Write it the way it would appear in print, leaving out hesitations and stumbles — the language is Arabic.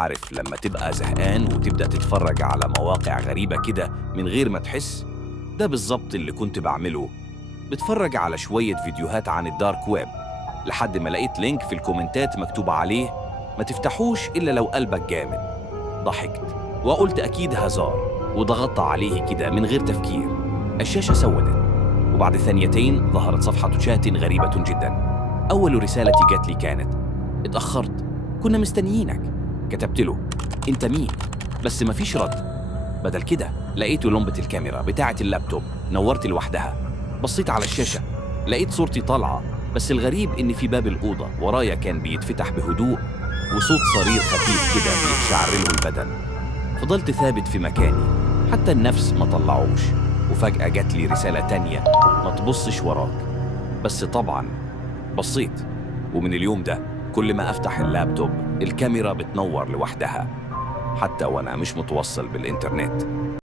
عارف لما تبقى زهقان وتبدأ تتفرج على مواقع غريبة كده من غير ما تحس؟ ده بالظبط اللي كنت بعمله. بتفرج على شوية فيديوهات عن الدارك ويب لحد ما لقيت لينك في الكومنتات مكتوب عليه ما تفتحوش إلا لو قلبك جامد. ضحكت وقلت أكيد هزار، وضغطت عليه كده من غير تفكير. الشاشة سودت، وبعد ثانيتين ظهرت صفحة شات غريبة جدا. أول رسالة جات لي كانت: اتأخرت، كنا مستنيينك. كتبت له: انت مين؟ بس مفيش رد. بدل كده لقيت لمبة الكاميرا بتاعة اللابتوب نورت لوحدها. بصيت على الشاشة لقيت صورتي طالعة، بس الغريب إن في باب الأوضة ورايا كان بيتفتح بهدوء، وصوت صرير خفيف كده بيقشعر له البدن. فضلت ثابت في مكاني حتى النفس ما طلعوش، وفجأة جات لي رسالة تانية: ما تبصش وراك. بس طبعا بصيت، ومن اليوم ده كل ما أفتح اللابتوب الكاميرا بتنور لوحدها حتى وأنا مش متوصل بالإنترنت.